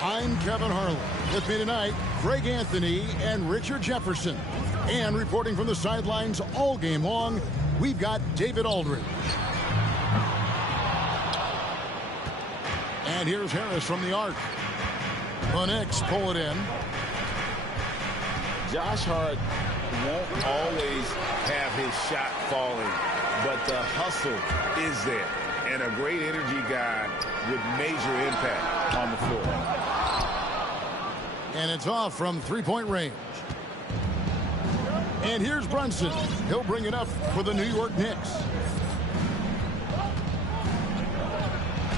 I'm Kevin Harlan. With me tonight, Greg Anthony and Richard Jefferson. And reporting from the sidelines all game long, we've got David Aldridge. And here's Harris from the arc. The Knicks pull it in. Josh Hart won't always have his shot falling, but the hustle is there. And a great energy guy with major impact on the floor. And it's off from three-point range. And here's Brunson. He'll bring it up for the New York Knicks.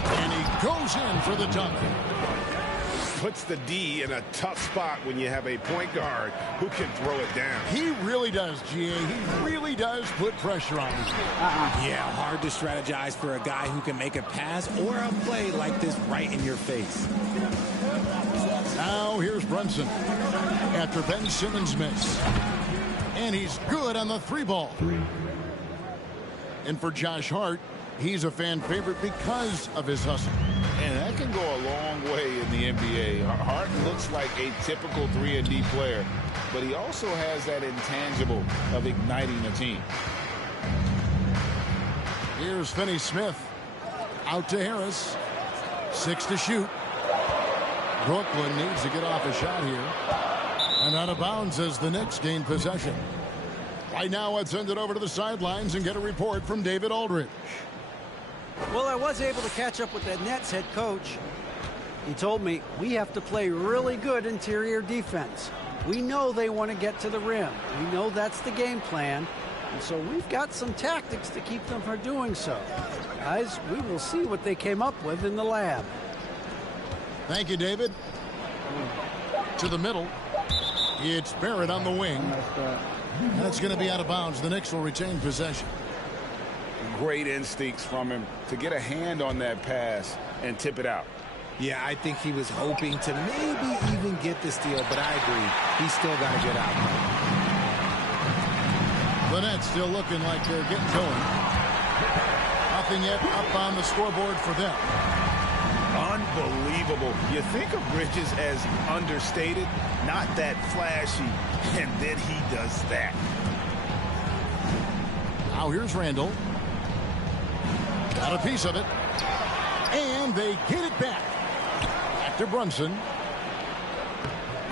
And he goes in for the dunk. Puts the D in a tough spot when you have a point guard who can throw it down. He really does, GA. He really does put pressure on him. Yeah, hard to strategize for a guy who can make a pass or a play like this right in your face. Now here's Brunson after Ben Simmons miss. And he's good on the three ball. And for Josh Hart, he's a fan favorite because of his hustle. And that can go a long way in the NBA. Hart looks like a typical 3-and-D player, but he also has that intangible of igniting a team. Here's Finney-Smith. Out to Harris. 6 to shoot. Brooklyn needs to get off a shot here. And out of bounds as the Knicks gain possession. Right now, let's send it over to the sidelines and get a report from David Aldridge. Well, I was able to catch up with the Nets head coach. He told me we have to play really good interior defense. We know they want to get to the rim. We know that's the game plan. And so we've got some tactics to keep them from doing so. Guys, we will see what they came up with in the lab. Thank you, David. To the middle. It's Barrett on the wing. And it's going to be out of bounds. The Knicks will retain possession. Great instincts from him to get a hand on that pass and tip it out. Yeah, I think he was hoping to maybe even get the steal, but I agree. He's still got a good outcome. The Nets still looking like they're getting going. Nothing yet up on the scoreboard for them. Unbelievable. You think of Bridges as understated, not that flashy, and then he does that. Now here's Randall. Got a piece of it. And they get it back. Back to Brunson.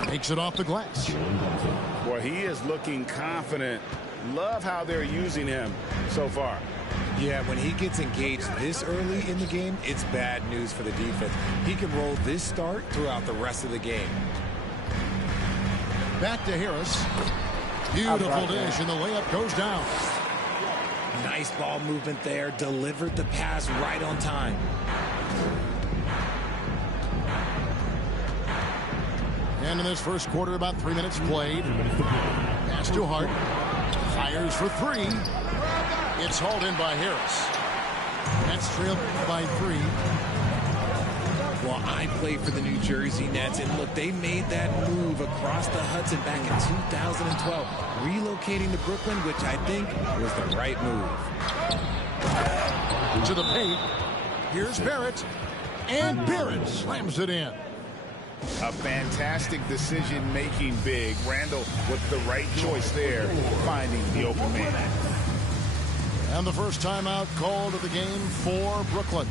Makes it off the glass. Boy, he is looking confident. Love how they're using him so far. Yeah, when he gets engaged this early in the game, it's bad news for the defense. He can roll this start throughout the rest of the game. Back to Harris. Beautiful dish, and the layup goes down. Nice ball movement there. Delivered the pass right on time. And in this first quarter, about 3 minutes played. Pass to Hart. Fires for three. It's hauled in by Harris. Nets trailed by 3. Well, I played for the New Jersey Nets, and look, they made that move across the Hudson back in 2012, relocating to Brooklyn, which I think was the right move. To the paint. Here's Barrett. And Barrett slams it in. A fantastic decision-making big. Randall with the right choice there, finding the open man. And the first timeout called of the game for Brooklyn.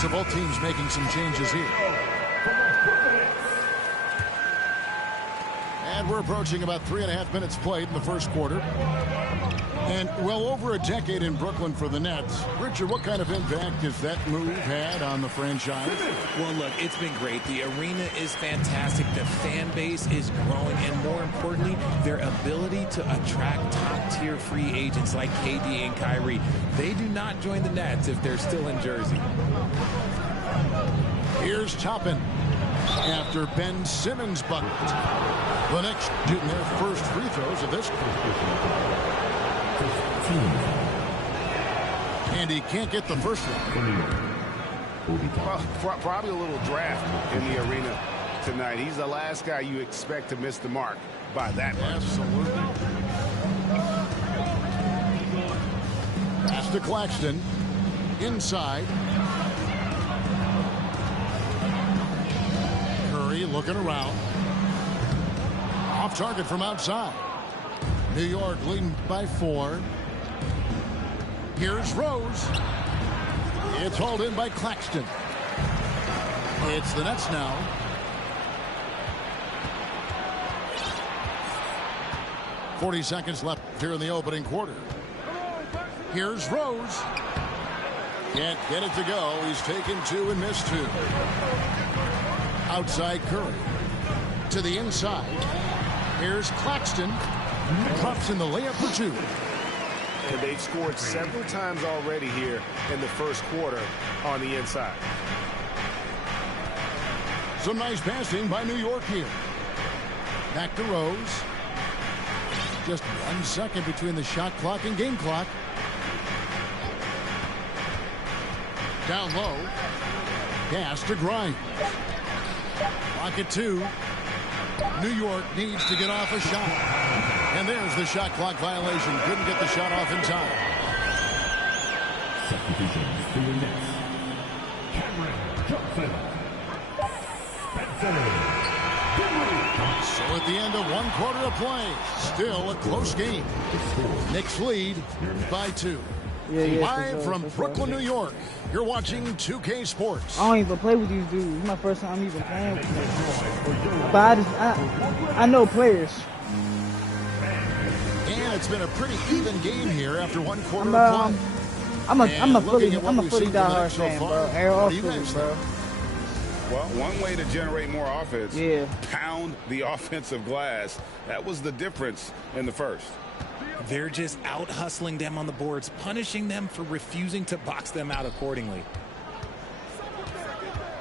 So both teams making some changes here. And we're approaching about 3.5 minutes played in the first quarter. And well over a decade in Brooklyn for the Nets. Richard, what kind of impact has that move had on the franchise? Well, look, it's been great. The arena is fantastic. The fan base is growing. And more importantly, their ability to attract top-tier free agents like KD and Kyrie. They do not join the Nets if they're still in Jersey. Here's Toppin after Ben Simmons bucket. The Knicks shooting their first free throws of this quarter. And he can't get the first one. Well, probably a little draft in the arena tonight. He's the last guy you expect to miss the mark by that much. Absolutely. Pass to Claxton. 2 Inside. Curry looking around. Off target from outside. New York leading by 4. Here's Rose. It's hauled in by Claxton. It's the Nets now. .40 seconds left here in the opening quarter. Here's Rose. Can't get it to go. He's taken 2 and missed 2. Outside Curry. To the inside. Here's Claxton. Drops in the layup for 2. And they've scored several times already here in the first quarter on the inside. Some nice passing by New York here. Back to Rose. Just 1 second between the shot clock and game clock. Down low. Pass to Grimes. Clock at 2. New York needs to get off a shot. And there's the shot clock violation. Couldn't get the shot off in time. Substitution for the Nets. Cameron Johnson. So at the end of 1 quarter of play, still a close game. Knicks lead by 2. Live from Brooklyn, New York. You're watching 2K Sports. I don't even play with these dudes. It's my first time even playing with them. But I know players. And it's been a pretty even game here after 1 quarter of play. I'm a fully diehard fan, bro. What do you guys think? Well, one way to generate more offense, pound the offensive glass. That was the difference in the first. They're just out hustling them on the boards, punishing them for refusing to box them out accordingly.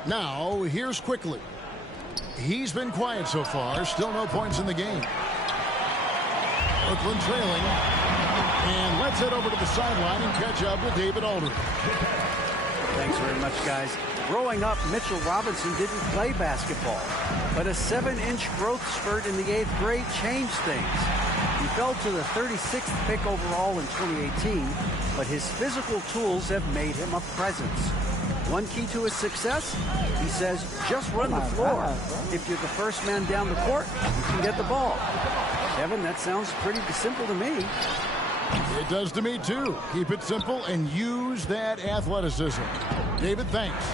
Now, here's Quickly. He's been quiet so far. Still no points in the game. Brooklyn trailing. And let's head over to the sideline and catch up with David Aldridge. Thanks very much, guys. Growing up, Mitchell Robinson didn't play basketball, but a 7-inch growth spurt in the 8th grade changed things. He fell to the 36th pick overall in 2018, but his physical tools have made him a presence. One key to his success, he says, just run the floor. If you're the first man down the court, you can get the ball. Kevin, that sounds pretty simple to me. It does to me, too. Keep it simple and use that athleticism. David, thanks.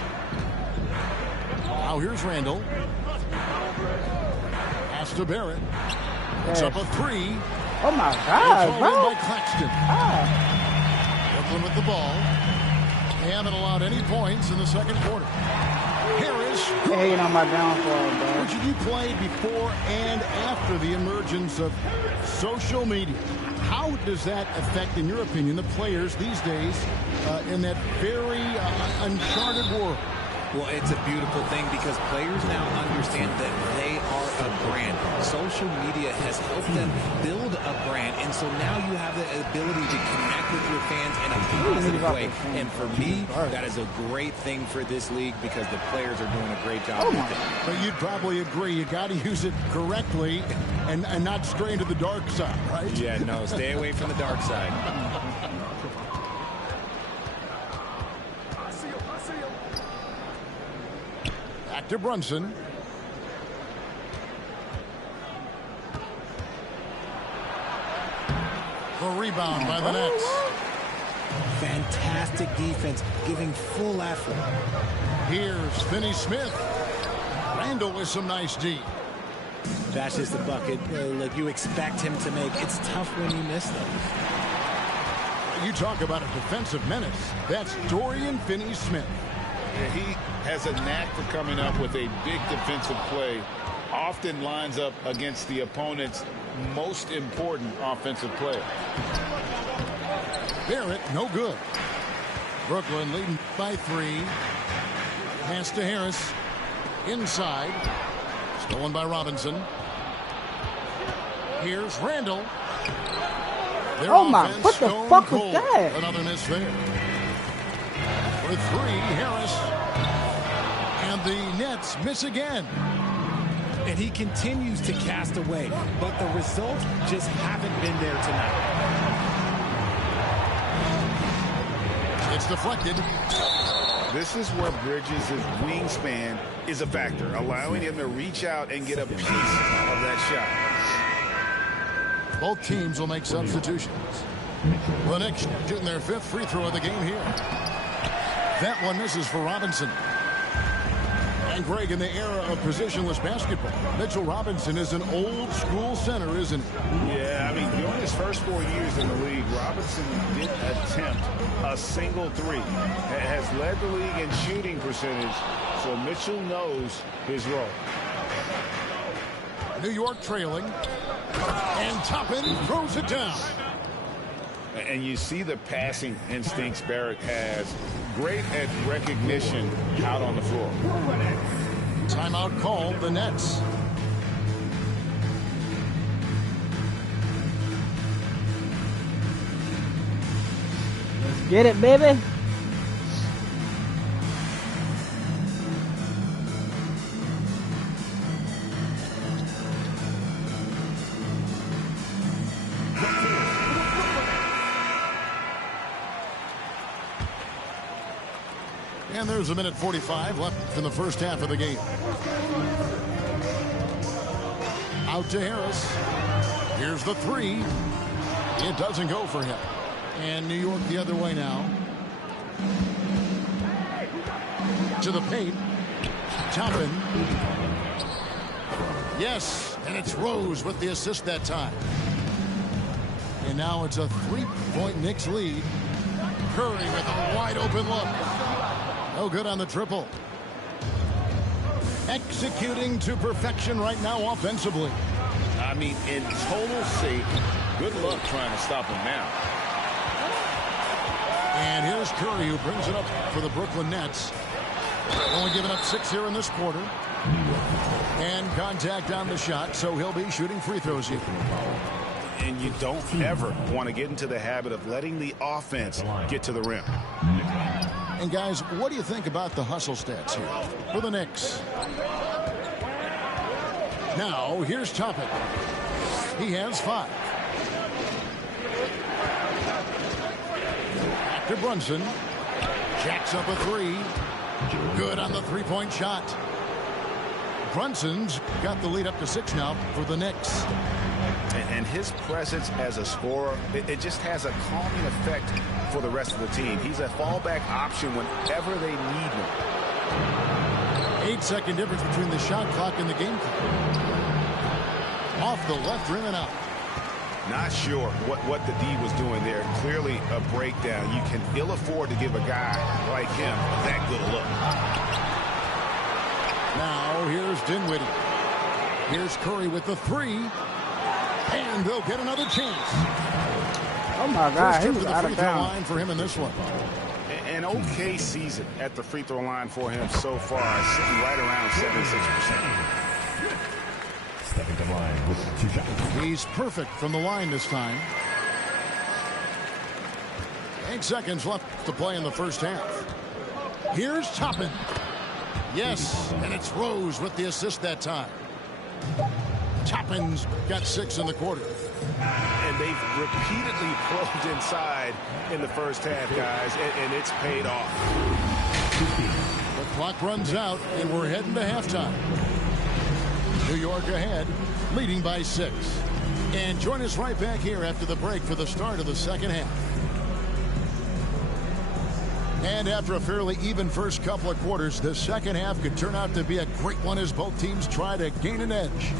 Now here's Randall. Pass to Barrett. It's up a 3. Oh, my God, bro. By Claxton. Brooklyn with the ball. They haven't allowed any points in the second quarter. Harris. Hating on my downfall, bro. Which you played before and after the emergence of social media. How does that affect, in your opinion, the players these days in that very uncharted world? Well, it's a beautiful thing because players now understand that they are a brand. Social media has helped them build a brand, and so now you have the ability to connect with your fans in a positive way. And for me, that is a great thing for this league because the players are doing a great job with it. But you'd probably agree you got to use it correctly and not stray into the dark side, right? Yeah, no, stay away from the dark side. Back to Brunson. A rebound by the Nets. Fantastic defense, giving full effort. Here's Finney-Smith. Randall with some nice D. That's just a bucket like you expect him to make. It's tough when you miss them. You talk about a defensive menace. That's Dorian Finney-Smith. Yeah, he has a knack for coming up with a big defensive play. Often lines up against the opponent's most important offensive player. Barrett, no good. Brooklyn leading by 3. Pass to Harris. Inside. Stolen by Robinson. Here's Randall. Their Oh my, offense what the stone fuck was cold. that? Another miss there. For 3, Harris. And the Nets miss again. And he continues to cast away, but the results just haven't been there tonight. It's deflected. This is where Bridges' wingspan is a factor, allowing him to reach out and get a piece of that shot. Both teams will make substitutions. The Knicks shooting their 5th free throw of the game here. That one misses for Robinson. And Greg, in the era of positionless basketball, Mitchell Robinson is an old-school center, isn't he? Yeah, I mean, during his first 4 years in the league, Robinson didn't attempt a single three. Has led the league in shooting percentage, so Mitchell knows his role. New York trailing. And Toppin throws it down. And you see the passing instincts Barrett has. Great at recognition out on the floor. Timeout called, the Nets. Let's get it, baby. And there's a minute 45 left in the first half of the game. Out to Harris. Here's the three. It doesn't go for him. And New York the other way now. To the paint. Toppin. Yes, and it's Rose with the assist that time. And now it's a 3-point Knicks lead. Curry with a wide open look. No good on the triple. Executing to perfection right now offensively. I mean, in total shape. Good luck trying to stop him now. And here's Curry, who brings it up for the Brooklyn Nets. Only giving up 6 here in this quarter. And contact on the shot, so he'll be shooting free throws here. And you don't ever want to get into the habit of letting the offense get to the rim. And guys, what do you think about the hustle stats here for the Knicks? Now, here's Toppin. He has 5. Back to Brunson. Jacks up a 3. Good on the 3-point shot. Brunson's got the lead up to 6 now for the Knicks. And his presence as a scorer, it just has a calming effect for the rest of the team. He's a fallback option whenever they need him. 8-second difference between the shot clock and the game clock. Off the left rim and out. Not sure what the D was doing there. Clearly a breakdown. You can ill afford to give a guy like him that good a look. Now here's Dinwiddie. Here's Curry with the 3. And they'll get another chance. Oh my God, he was the out free of throw bounds. line for him in this one. An okay season at the free throw line for him so far, sitting right around 76%. Stepping to the line with 2 shots. He's perfect from the line this time. 8 seconds left to play in the first half. Here's Toppin. Yes, and it's Rose with the assist that time. Toppin's got 6 in the quarter. And they've repeatedly probed inside in the first half, guys, and it's paid off. The clock runs out, and we're heading to halftime. New York ahead, leading by 6. And join us right back here after the break for the start of the second half. And after a fairly even first couple of quarters, the second half could turn out to be a great one as both teams try to gain an edge.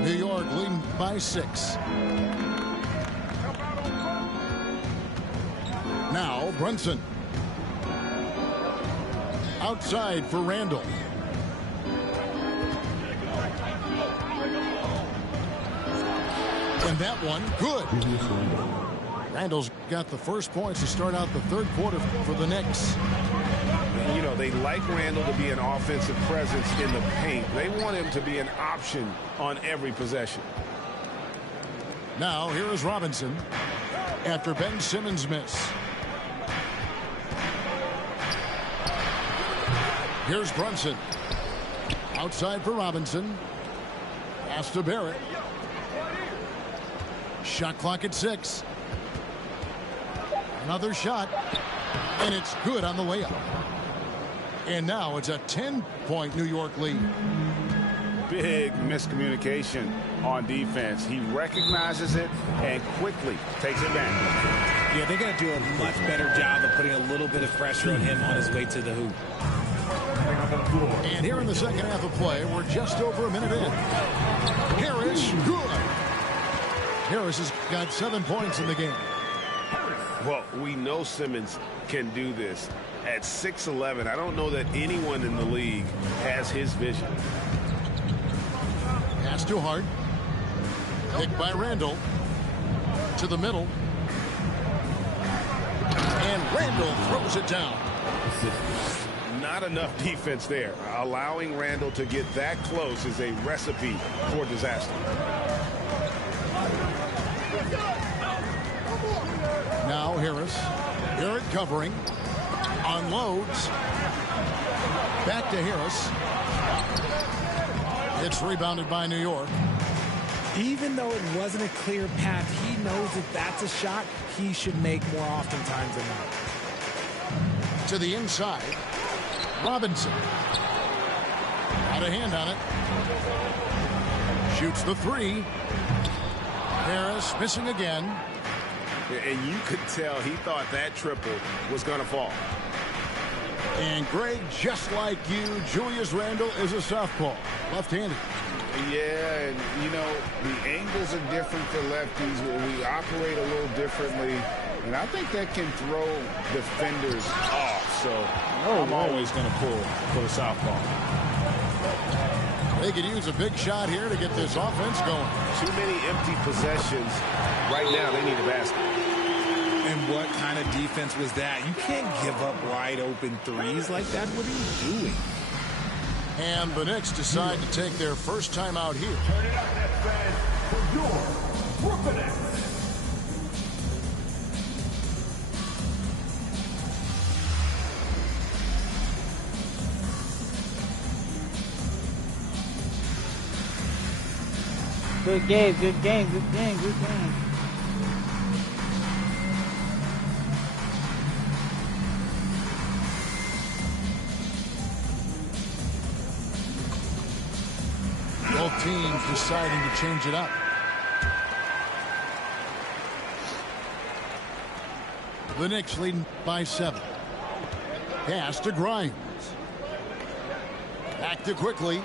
New York leading by 6. Now Brunson. Outside for Randall. And that one, good. Randall's got the first points to start out the third quarter for the Knicks. You know, they like Randall to be an offensive presence in the paint. They want him to be an option on every possession. Now, here is Robinson after Ben Simmons' miss. Here's Brunson. Outside for Robinson. Pass to Barrett. Shot clock at 6. Another shot, and it's good on the layup. And now it's a 10-point New York lead. Big miscommunication on defense. He recognizes it and quickly takes advantage. Yeah, they're going to do a much better job of putting a little bit of pressure on him on his way to the hoop. And here in the second half of play, we're just over a minute in. Harris, good. Harris has got 7 points in the game. Well, we know Simmons can do this. At 6'11", I don't know that anyone in the league has his vision. Pass to Hart. Picked by Randall. To the middle. And Randall throws it down. Not enough defense there. Allowing Randall to get that close is a recipe for disaster. Now Harris. Garrett covering. Unloads. Back to Harris. It's rebounded by New York. Even though it wasn't a clear path, he knows that that's a shot he should make more oftentimes than not. To the inside. Robinson. Got a hand on it. Shoots the 3. Harris missing again. And you could tell he thought that triple was going to fall. And Greg, just like you, Julius Randle is a southpaw, left-handed. Yeah, and you know, the angles are different for lefties. We operate a little differently. And I think that can throw defenders off. So I'm always going to pull for the southpaw. They could use a big shot here to get this offense going. Too many empty possessions. Right now, they need a basket. And what kind of defense was that? You can't give up wide open threes like that. What are you doing? And the Knicks decide to take their first time out here. Turn it up, Nets fans, for your Brooklyn Nets. Good game, good game, good game, good game. Both teams deciding to change it up. The Knicks leading by 7. Pass to Grimes. Back to quickly.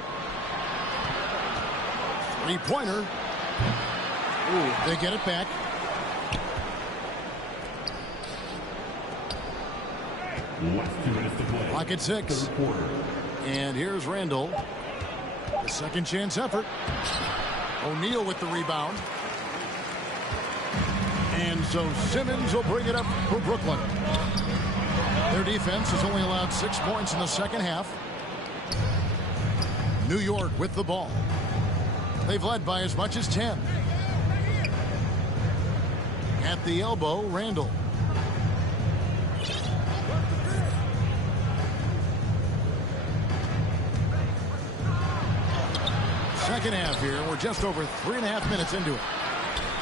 Three-pointer. They get it back. Clock at 6. And here's Randall. The second chance effort. O'Neal with the rebound. And so Simmons will bring it up for Brooklyn. Their defense has only allowed 6 points in the second half. New York with the ball. They've led by as much as 10. At the elbow, Randall. Second half here. We're just over 3.5 minutes into it.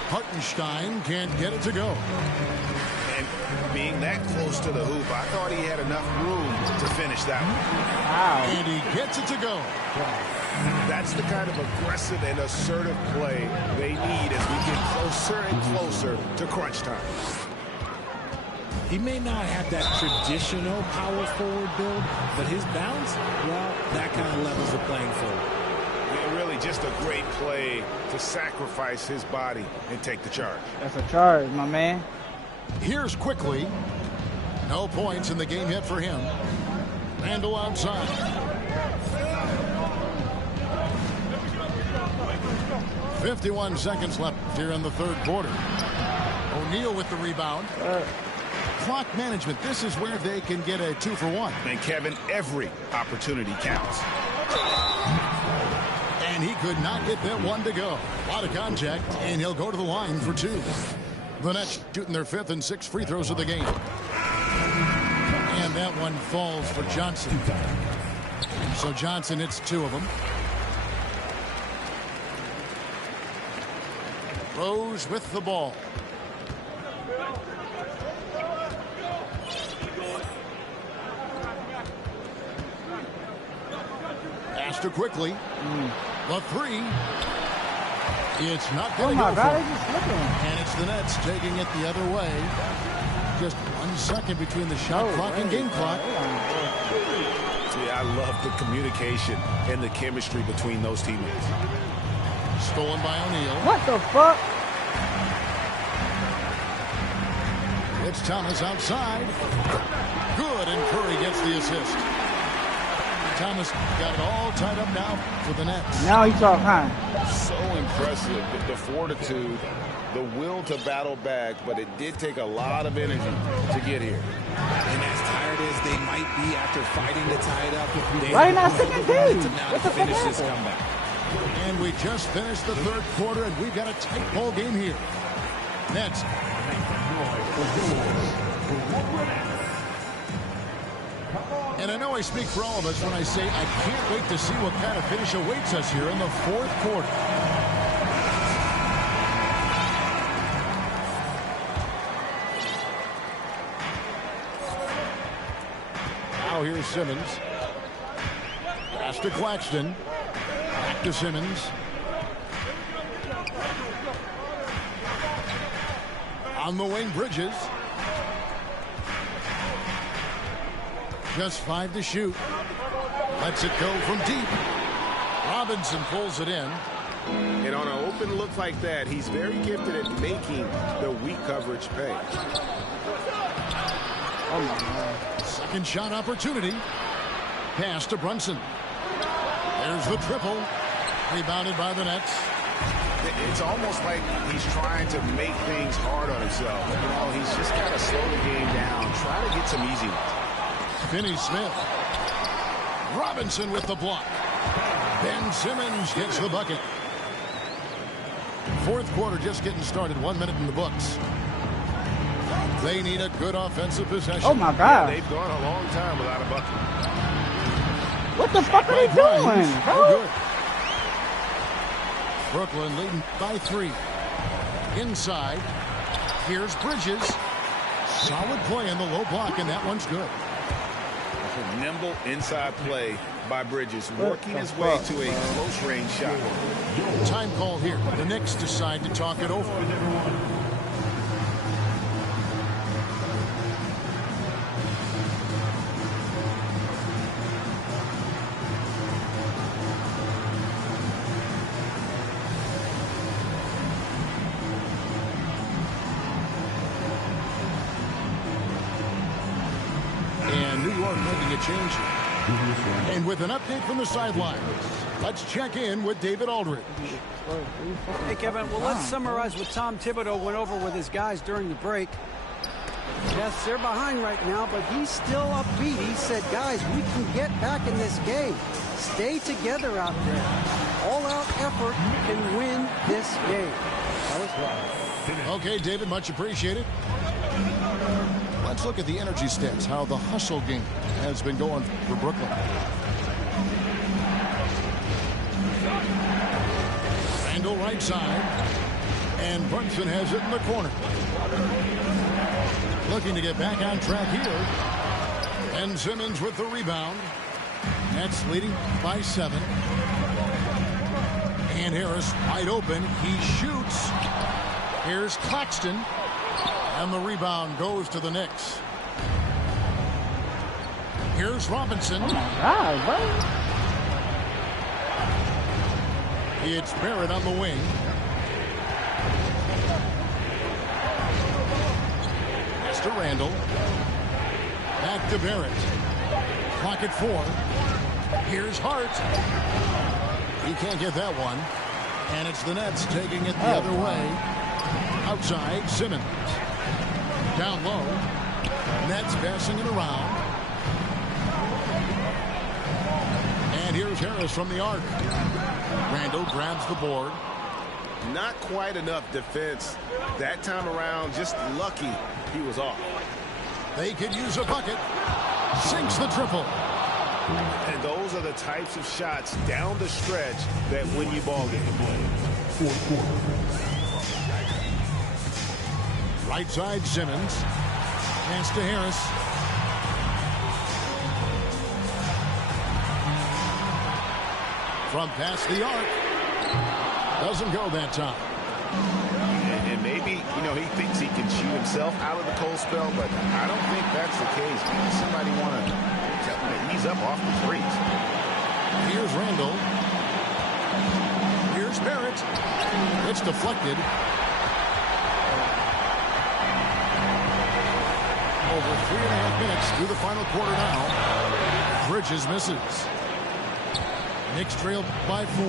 Hartenstein can't get it to go. And being that close to the hoop, I thought he had enough room to finish that one. Wow. And he gets it to go. That's the kind of aggressive and assertive play they need as we get closer and closer to crunch time. He may not have that traditional power forward build, but his bounce, well, that kind of levels the playing field. Yeah, really just a great play to sacrifice his body and take the charge. That's a charge, my man. Here's quickly. No points in the game yet for him. Randall outside. .51 seconds left here in the third quarter. O'Neal with the rebound. Clock management. This is where they can get a 2-for-1. And Kevin, every opportunity counts. And he could not get that one to go. A lot of contact, and he'll go to the line for 2. The Nets shooting their 5th and 6th free throws of the game. And that one falls for Johnson. So Johnson hits 2 of them. Rose with the ball. Faster quickly. The three. It's not Oh going to my go God, for it's it. just slipping. And it's the Nets taking it the other way. Just 1 second between the shot clock and game clock. Yeah, I love the communication and the chemistry between those teammates. Stolen by O'Neal. What the fuck? It's Thomas outside. Good, and Curry gets the assist. Thomas got it all tied up now for the Nets. Now he talk high. So impressive, the fortitude, the will to battle back, but it did take a lot of energy to get here. And as tired as they might be after fighting to tie it up, they Why not second game? now What to the fuck finish this happened? comeback. And we just finished the third quarter, and we've got a tight ball game here. Nets. And I know I speak for all of us when I say I can't wait to see what kind of finish awaits us here in the fourth quarter. Now here's Simmons. Pass to Claxton. Back to Simmons. On the wing, Bridges. Just 5 to shoot. Lets it go from deep. Robinson pulls it in. And on an open look like that, he's very gifted at making the weak coverage pay. Oh my God. Second shot opportunity. Pass to Brunson. There's the triple. Rebounded by the Nets. It's almost like he's trying to make things hard on himself. You know, he's just got to slow the game down, try to get some easy ones. Finney-Smith. Robinson with the block. Ben Simmons gets the bucket. Fourth quarter just getting started. 1 minute in the books. They need a good offensive possession. Oh my God. They've gone a long time without a bucket. What the fuck are they doing? No Bro? good. Brooklyn leading by 3. Inside. Here's Bridges. Solid play in the low block, and that one's good. A nimble inside play by Bridges, working his way to a close-range shot. Time call here. The Knicks decide to talk it over. And New York making a change here. And with an update from the sidelines, let's check in with David Aldridge. Hey, Kevin, well, let's summarize what Tom Thibodeau went over with his guys during the break. Yes, they're behind right now, but he's still upbeat. He said, guys, we can get back in this game. Stay together out there. All-out effort can win this game. Okay, David, much appreciated. Let's look at the energy stats, how the hustle game has been going for Brooklyn. Randall right side. And Brunson has it in the corner. Looking to get back on track here. Ben Simmons with the rebound. Nets leading by 7. And Harris wide open. He shoots. Here's Claxton. And the rebound goes to the Knicks. Here's Robinson. Oh my God, bro. It's Barrett on the wing. Pass to Randall. Back to Barrett. Clock at 4. Here's Hart. He can't get that one. And it's the Nets taking it the other way. Outside, Simmons. Down low. Nets passing it around. And here's Harris from the arc. Randall grabs the board. Not quite enough defense that time around. Just lucky he was off. They could use a bucket. Sinks the triple. And those are the types of shots down the stretch that win you ball games. Right side, Simmons. Pass to Harris. From past the arc. Doesn't go that time. And maybe, he thinks he can shoot himself out of the cold spell, but I don't think that's the case. Maybe somebody want to tell him to ease up off the threes. Here's Randall. Here's Barrett. It's deflected. Over 3.5 minutes through the final quarter now. Bridges misses. Knicks trail by 4.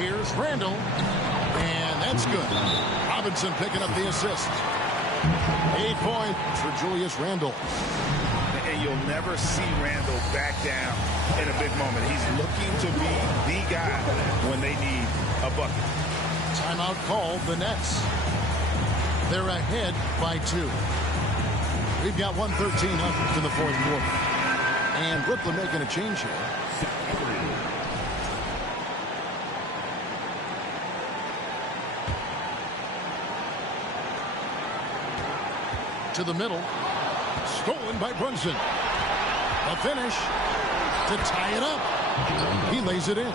Here's Randall. And that's good. Robinson picking up the assist. 8 points for Julius Randle. And you'll never see Randall back down in a big moment. He's looking to be the guy when they need a bucket. Timeout called, the Nets. They're ahead by 2. We've got 1:13 left in the fourth quarter. And Brooklyn making a change here. To the middle. Stolen by Brunson. A finish to tie it up. He lays it in.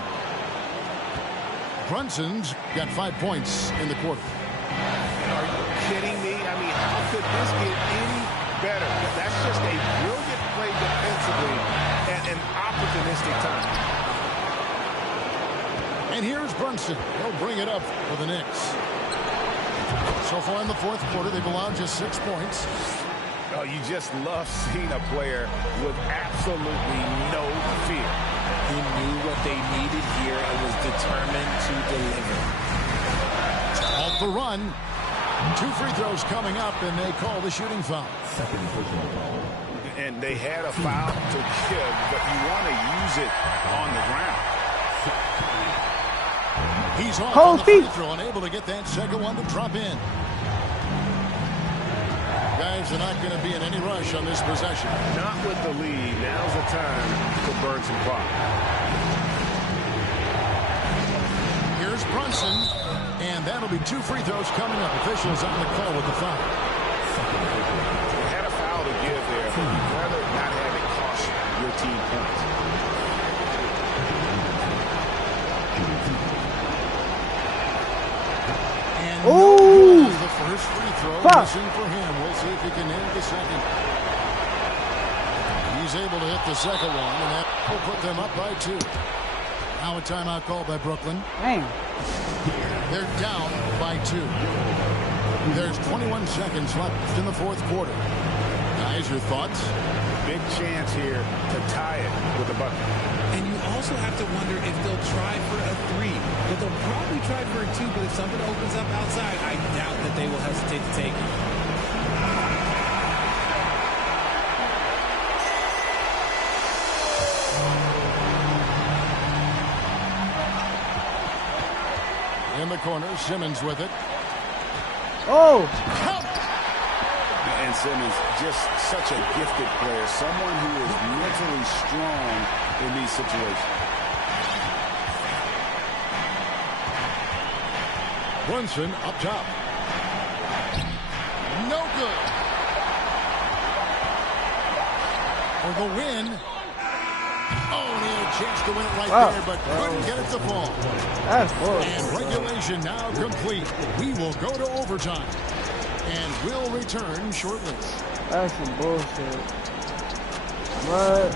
Brunson's got 5 points in the quarter. Are you kidding me? I mean, how could this get any better? That's just a brilliant play defensively at an opportunistic time. And here's Brunson. He'll bring it up for the Knicks. So far in the fourth quarter, they've allowed just 6 points. Oh, you just love seeing a player with absolutely no fear. He knew what they needed here and was determined to deliver. Halt the run. 2 free throws coming up, and they call the shooting foul. And they had a foul to give, but you want to use it on the ground. He's off on the free throw, unable to get that second one to drop in. Guys are not going to be in any rush on this possession. Not with the lead. Now's the time to burn some clock. Here's Brunson, and that'll be 2 free throws coming up. Officials on the call with the foul. You had a foul to give there, but you'd rather not have it cost your team points. Ooh! The first free throw missing for him. We'll see if he can nail the second. He's able to hit the second one, and that will put them up by 2. Now a timeout called by Brooklyn. Damn. They're down by 2. There's 21 seconds left in the fourth quarter. Guys, your thoughts? Big chance here to tie it with a bucket. And you also have to wonder if they'll try for a 3. But they'll probably try for a 2, but if something opens up outside, I doubt that they will hesitate to take it. In the corner, Simmons with it. Oh! And Simmons, just such a gifted player, someone who is mentally strong in these situations. Brunson up top. No good. For the win. Oh, and he had a chance to win it right there, but couldn't get it to fall. That's bullshit. And regulation now complete. We will go to overtime. And we'll return shortly. That's some bullshit. What?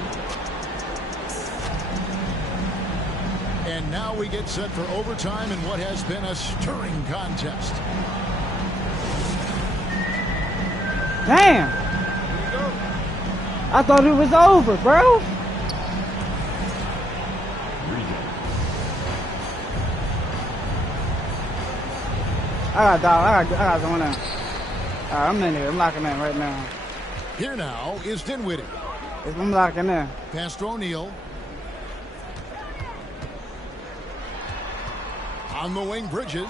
And now we get set for overtime in what has been a stirring contest. Damn! I thought it was over, bro. I got going on. Alright, I'm in here. I'm locking in right now. Here now is Dinwiddie. I'm locking in. Pass to O'Neal. On the wing, Bridges.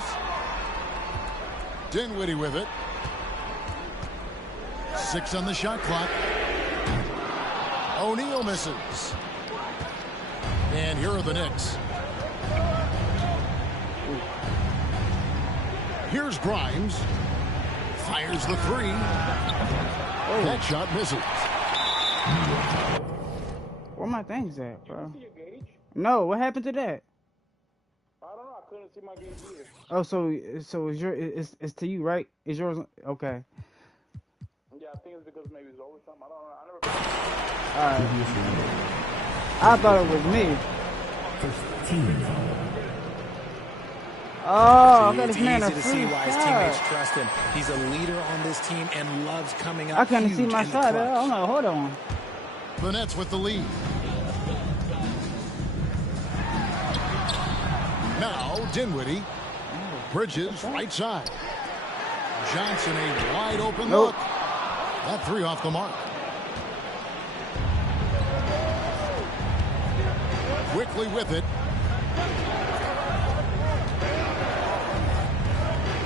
Dinwiddie with it. 6 on the shot clock. O'Neal misses. And here are the Knicks. Here's Grimes. Fires the three. That shot misses. Where my things at, bro? No, what happened to that? I don't know. I couldn't see my gauge either. Oh, so it's to you, right? It's yours. Okay. Yeah, I think it's because maybe it's overtime. I don't know. All right. I thought it was me. Oh, I got It's this man a easy to see free why his teammates shot. trust him. He's a leader on this team and loves coming up I couldn't see huge my in the shot. clutch. I'm like, hold on. The Nets with the lead. Now Dinwiddie. Bridges right side. Johnson a wide open look. That three off the mark. Quickly with it.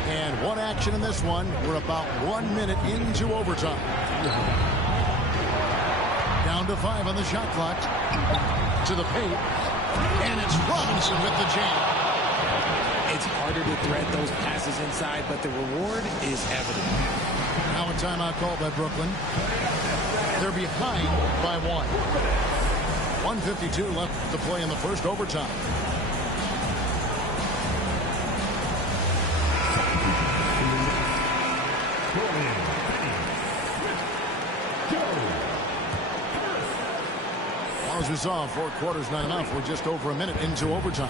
And one action in this one. We're about 1 minute into overtime. Down to 5 on the shot clock. To the paint. And it's Robinson with the jam. It's harder to thread those passes inside, but the reward is evident. Now a timeout called by Brooklyn. They're behind by 1. 1:52 left to play in the first overtime. Well, as we saw, 4 quarters not enough. We're just over a minute into overtime.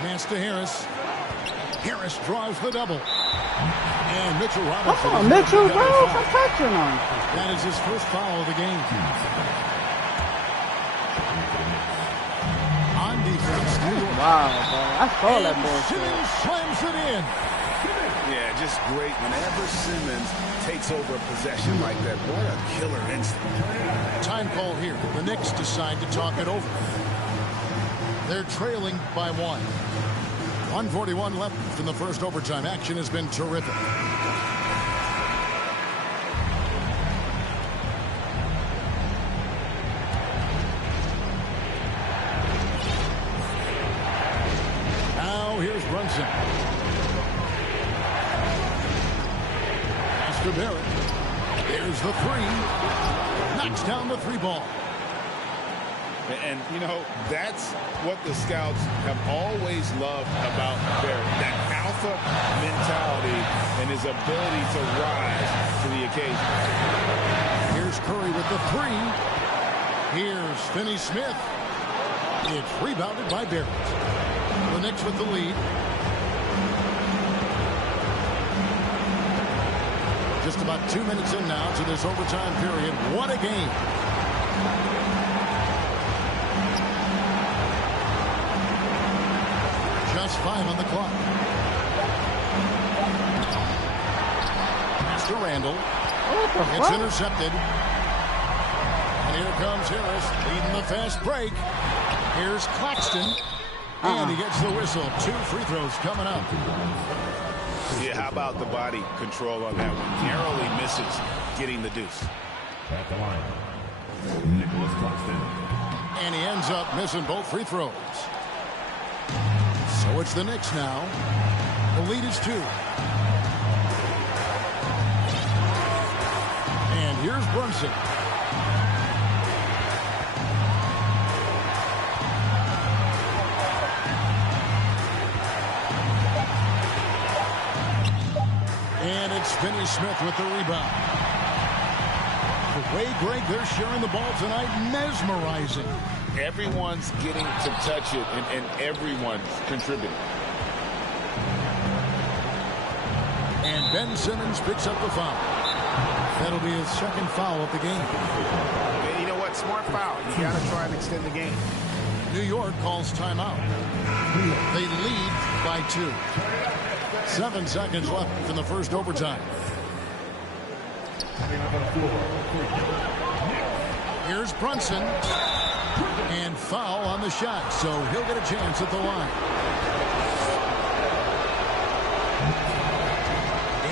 Pass to Harris. Harris draws the double. And Mitchell Robinson. Oh, Mitchell Rose, I'm touching him. That is his first foul of the game. On defense, New York. Wow, bro. I saw that And bullshit. Simmons slams it in. Yeah, just great. Whenever Simmons takes over a possession like that, what a killer instinct. Time call here. The Knicks decide to talk it over. They're trailing by 1. 1:41 left in the first overtime. Action has been terrific. Now here's Brunson. Pass to Barrett. There's the three. Knocks down the 3 ball. And, you know, that's what the scouts have always loved about Barrett. That alpha mentality and his ability to rise to the occasion. Here's Curry with the 3. Here's Finney-Smith. It's rebounded by Barrett. The Knicks with the lead. Just about 2 minutes in now to this overtime period. What a game. Just 5 on the clock. Pass to Randall. It's intercepted. And here comes Harris leading the fast break. Here's Claxton. And he gets the whistle. 2 free throws coming up. Yeah, how about the body control on that one? Narrowly misses getting the deuce. At the line, Nicholas Claxton. And he ends up missing both free throws. So it's the Knicks now. The lead is 2. And here's Brunson. And it's Finney-Smith with the rebound. The way, Greg, they're sharing the ball tonight, mesmerizing. Everyone's getting to touch it, and everyone's contributing. And Ben Simmons picks up the foul. That'll be his second foul of the game. And you know what? Smart foul. You got to try and extend the game. New York calls timeout. They lead by 2. 7 seconds left in the first overtime. Here's Brunson. And foul on the shot, so he'll get a chance at the line.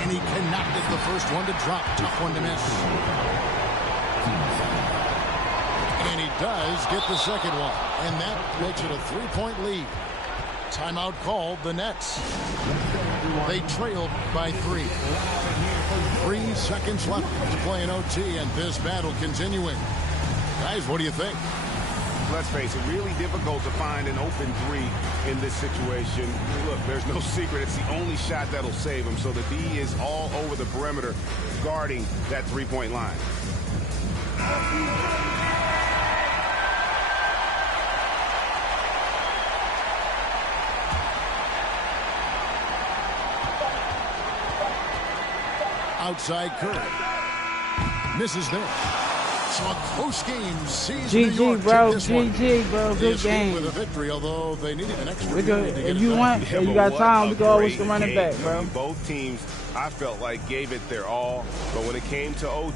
And he cannot get the first one to drop. Tough one to miss. And he does get the second one. And that makes it a 3-point lead. Timeout called the Nets. They trailed by 3. 3 seconds left to play in OT, and this battle continuing. Guys, what do you think? Let's face it, really difficult to find an open 3 in this situation. Look, there's no secret. It's the only shot that'll save him. So the D is all over the perimeter guarding that three-point line. Outside Curry. Misses there. So a close game sees GG, bro. GG, bro. Good game. With a victory, although they needed an extra if you want, if you got time, we can always run it back, bro. I mean, both teams, I felt like, gave it their all. But when it came to OT,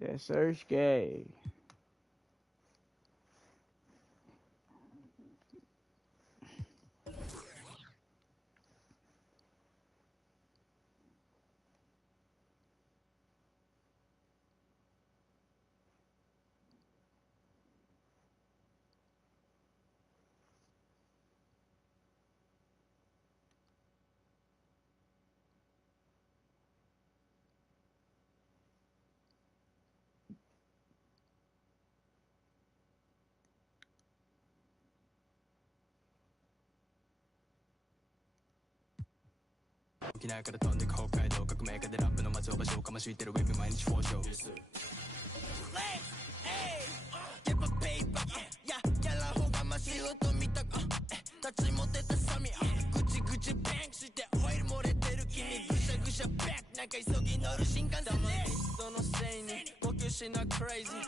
Yes, sir, Skay. Crazy.